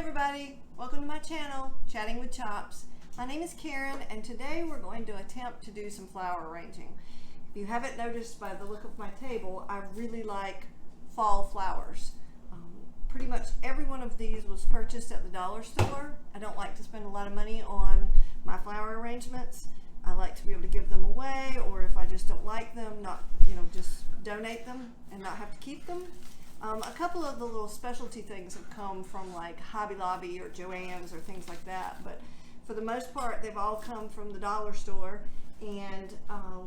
everybody, welcome to my channel, Chatting with Chops. My name is Karen and today we're going to attempt to do some flower arranging. If you haven't noticed by the look of my table, I really like fall flowers. Pretty much every one of these was purchased at the dollar store. I don't like to spend a lot of money on my flower arrangements. I like to be able to give them away, or if I just don't like them, just donate them and not have to keep them. A couple of the little specialty things have come from like Hobby Lobby or Joann's or things like that, but for the most part they've all come from the dollar store, and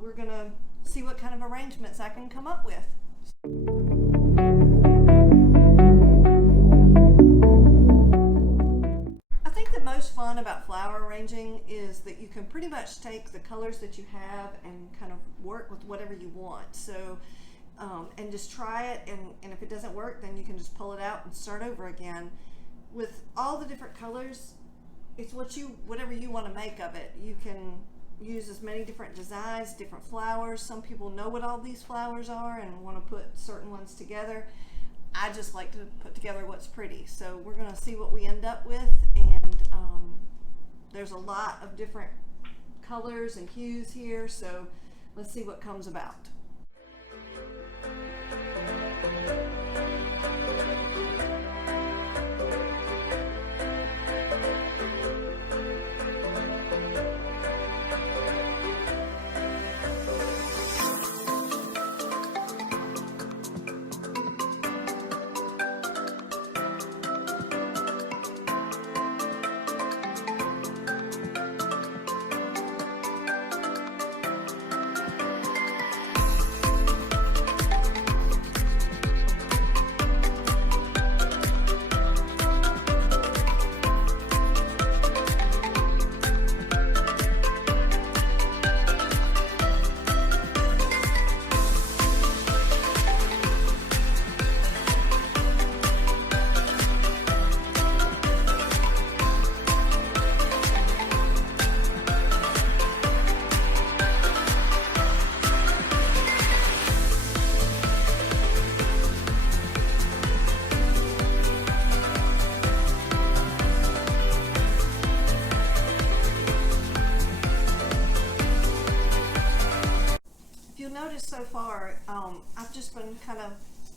we're gonna see what kind of arrangements I can come up with. I think the most fun about flower arranging is that you can pretty much take the colors that you have and kind of work with whatever you want. So and just try it, and if it doesn't work, then you can just pull it out and start over again. With all the different colors, it's whatever you want to make of it. You can use as many different designs, different flowers. Some people know what all these flowers are and want to put certain ones together. I just like to put together what's pretty. So we're going to see what we end up with, and there's a lot of different colors and hues here, so let's see what comes about. Notice so far, I've just been kind of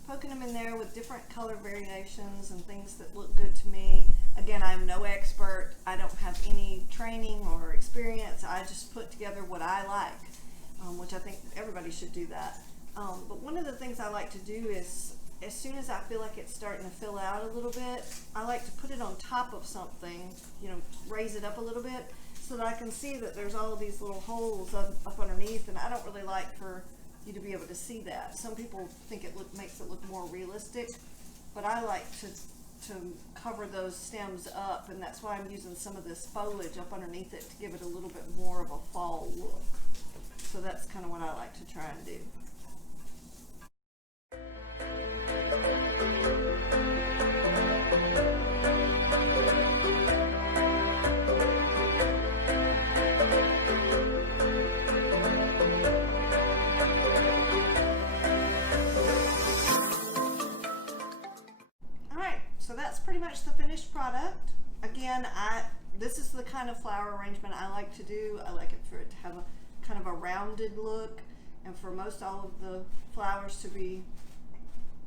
poking them in there with different color variations and things that look good to me. Again, I'm no expert. I don't have any training or experience. I just put together what I like, which I think everybody should do that. But one of the things I like to do is, as soon as I feel like it's starting to fill out a little bit, I like to put it on top of something, raise it up a little bit, so that I can see that there's all these little holes up underneath, and I don't really like for you to be able to see that. Some people think it makes it look more realistic, but I like to cover those stems up, and that's why I'm using some of this foliage up underneath it to give it a little bit more of a fall look. So that's kind of what I like to try and do. So that's pretty much the finished product. Again, this is the kind of flower arrangement I like to do. I like it for it to have a kind of a rounded look, and for most all of the flowers to be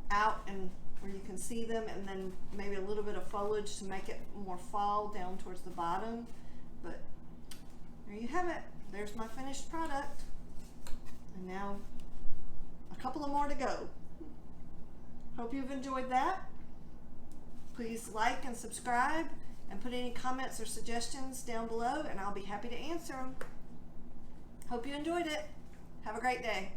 out and where you can see them, and then maybe a little bit of foliage to make it more fall down towards the bottom. But there you have it. There's my finished product. And now a couple of more to go. Hope you've enjoyed that. Please like and subscribe, and put any comments or suggestions down below, and I'll be happy to answer them. Hope you enjoyed it. Have a great day.